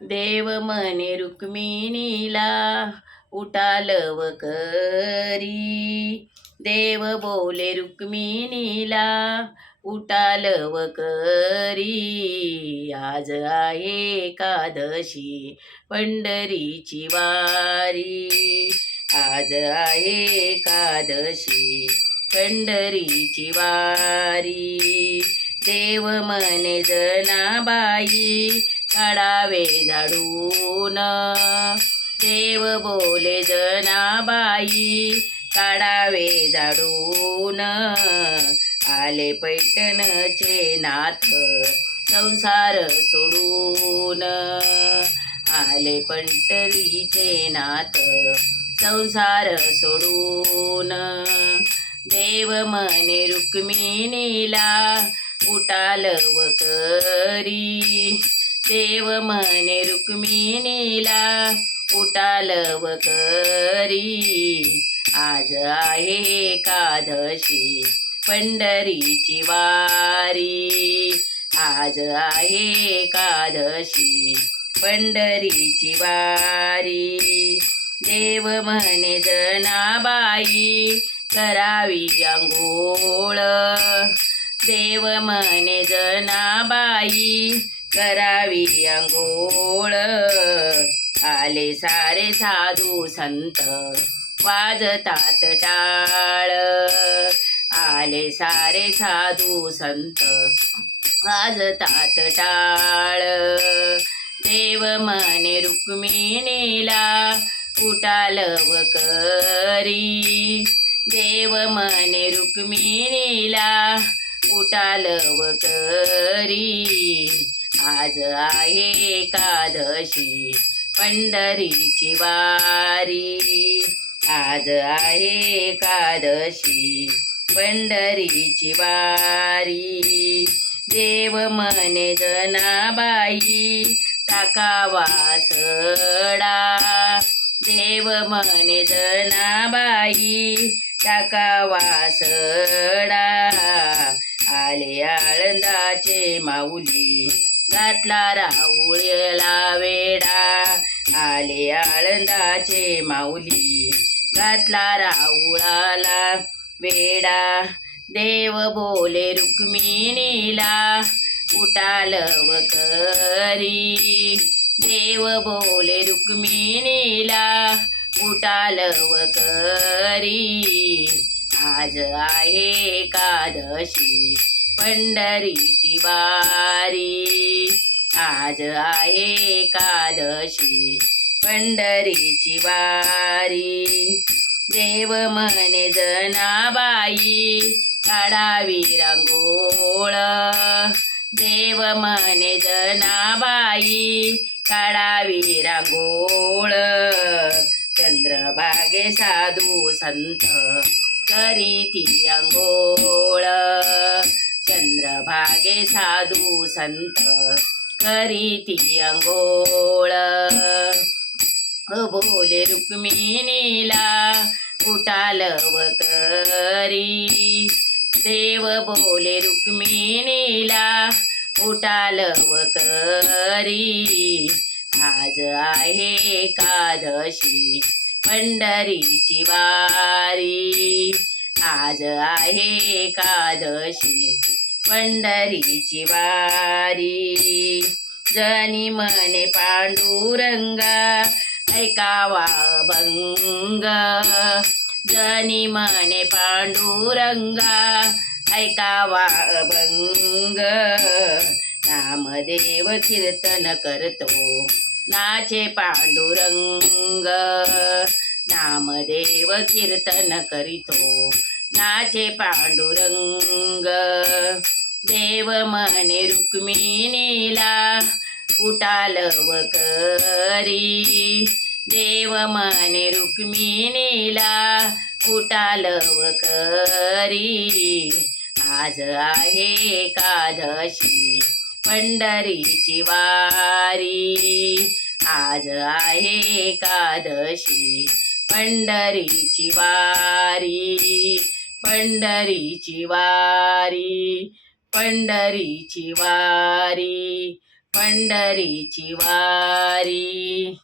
देव म्हणे रुक्मिणीला उठालव करी. देव बोले रुक्मिणीला उठालव करी. आज आहे एकादशी पंढरीची वारी. आज आहे एकादशी पंढरीची वारी. देव म्हणे जनाबाई काढावे झाडून देव बोले जनाबाई काढावे झाडून आले पैठणचे नाथ संसार सोडून. आले पंटरीचे नाथ संसार सोडून. देव मने रुक्मिणीला उटाल करी. देव म्हणे रुक्मिणीला उठालव करी. आज आहे एकादशी पंढरीची वारी. आज आहे एकादशी पंढरीची वारी. देव म्हणे जनाबाई करावी आंघोळ देव म्हणे जनाबाई करावी अंघोळ आले सारे साधू संत वाजतात टाळ. आले सारे साधू संत वाजतात टाळ. देव मने रुक्मिणीला उठालव करी. देव मने रुक्मिणीला उठालव करी. आज आहे एकादशी पंढरीची वारी. आज आहे एकादशी पंढरीची वारी. देव म्हणे जनाबाई टाकावा सडा देव म्हणे जनाबाई टाकावा सडा आले आळंदाचे माऊली घातला राऊळला वेडा आले आळंदाचे माऊली घातला राऊळाला वेडा देव बोले रुक्मिणीला उठालव करी. देव बोले रुक्मिणीला उठालव करी. आज आहे एकादशी पंढरीची वारी. आज आहे एकादशी पंढरीची वारी. देव म्हणे जनाबाई काढावी रांगोळ. देव म्हणे जनाबाई काढावी रांगोळ. चंद्रभागे साधू संत करीती अंघोळ चंद्रभागे साधू संत करीती अंघोळ बोले रुक्मिणीला उठालव करी. देव बोले रुक्मिणीला उठालव करी. आज आहे एकादशी पंढरीची वारी. आज आहे एकादशी. पंढरीची वारी. जनी मने पांडुरंगा ऐकावा भंग. जनी मने पांडुरंगा ऐकावा भंग. नामदेव कीर्तन करतो नाचे पांडुरंग. नामदेव कीर्तन करीतो नाचे पांडुरंग. देव म्हणे रुक्मिणीला उठालव करी. देव म्हणे रुक्मिणीला उठालव करी. आज आहे एकादशी पंढरीची वारी. आज आहे एकादशी पंढरीची वारी. पंढरीची वारी. पंढरीची वारी पंढरीची वारी.